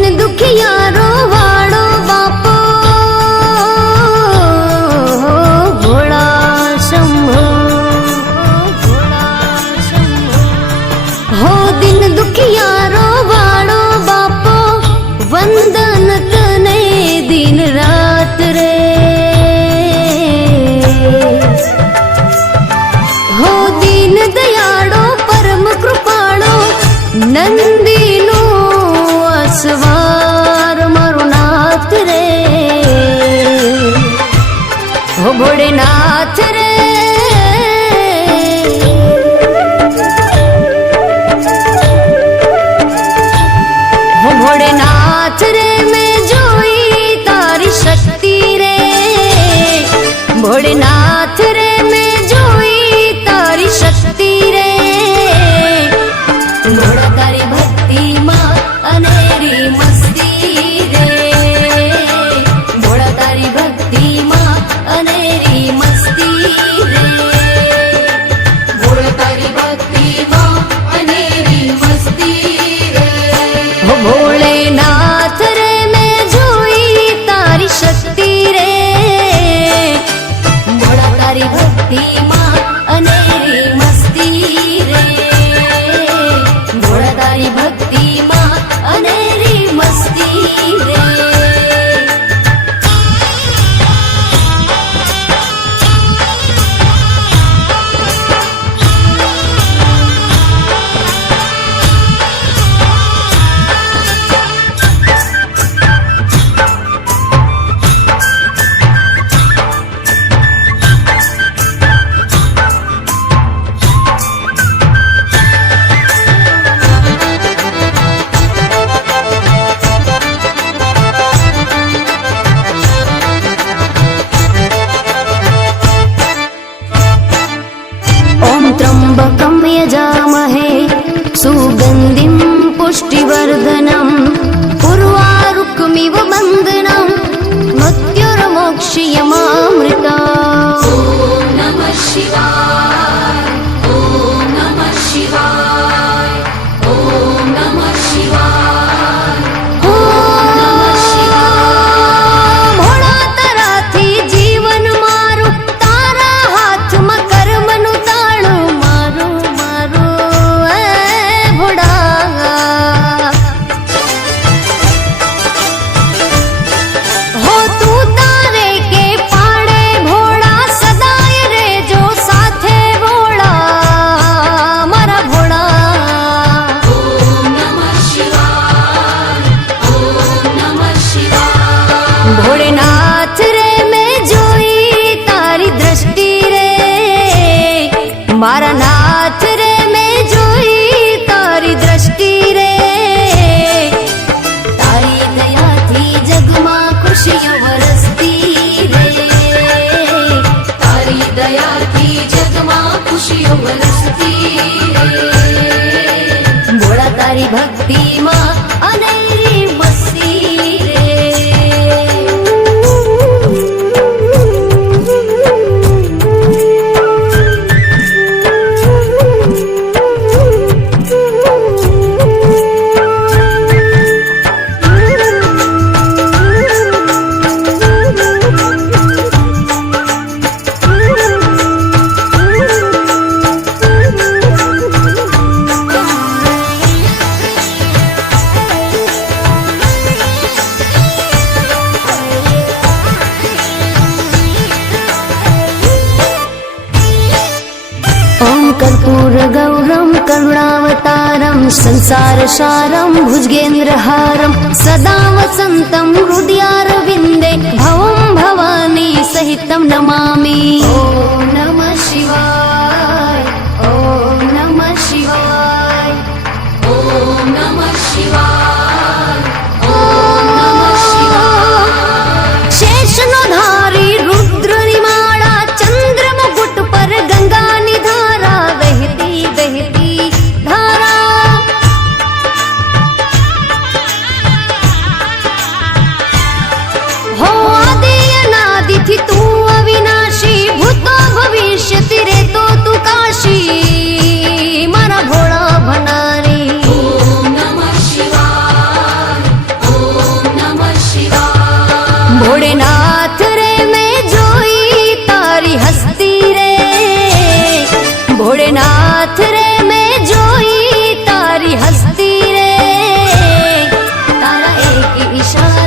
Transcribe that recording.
दिन दुखियारो वाड़ो बापो भोला शंभो, हो दिन दुखियारो वाड़ो बापो वंदन तने दिन रात रे, हो दीन दयाड़ो परम कृपाड़ो नंदीनो असवार मारो नाथ रे, हो भोलेनाथ रे, हो भोलेनाथ रे मैं जोई तारी शक्ति रे, भोलेनाथ रे मैं जोई तारी शक्ति रे, भोला तारी भक्ति मां अनेरी मस्ती रे, भोला तारी भक्ति मां अनेरी मस्ती रे, भोला तारी भक्ति मां अनेरी मस्ती रे, हो भोलेनाथ रे मैं जोई तारी शक्ति रे, भोला तारी भक्ति मां अनेरी मस्ती रे, भोला तारी भक्ति मां अनेरी मस्ती रे। त्र्यम्बकं यजामहे सुगन्धिं पुष्टिवर्धनम् उर्वारुकमिव बन्धनम् मृत्युर्मोक्षयमामृतम्। ॐ नमः शिवाय, ॐ नमः शिवाय, ॐ नमः शिवाय, ॐ नमः शिवाय। भोला तराथी जीवन मारू तारा हाथમાં કર્મનું તાળું મારો મારો એ ભોળા, हो तू तारे के पाड़े भोळा सदाय रे जो साथे भोळा मारा भोळा। ओम नमः शिवाय, ओम नमः शिवाय। भोलेनाथ रे मैं जोई तारी दृष्टि रे, मारा नाथ रे मैं जोई तारी दृष्टि रे, तारी दयाथी जगमा खुशियों वरसती रे, तारी दयाथी जगमा खुशियों वरसती रे, भोला तारी भक्ति मां अनेरी मस्ती रे। कर्पूरगौरं करुणावतारं संसारसारं भुजगेन्द्रहारं सदा वसन्तं हृदयारविन्दे भवं भवानी सहितं नमामि। ॐ नमः शिवाय, ॐ नमः शिवाय, ॐ नमः शिवाय, ॐ नमः शिवाय। शेषनो धारी रुद्र निमाड़ा चंद्र मुकुट पर गंगा निधारा बहती बहती धारा, हो आदि अनादि थी तू अविनाशी भूत વિશાળ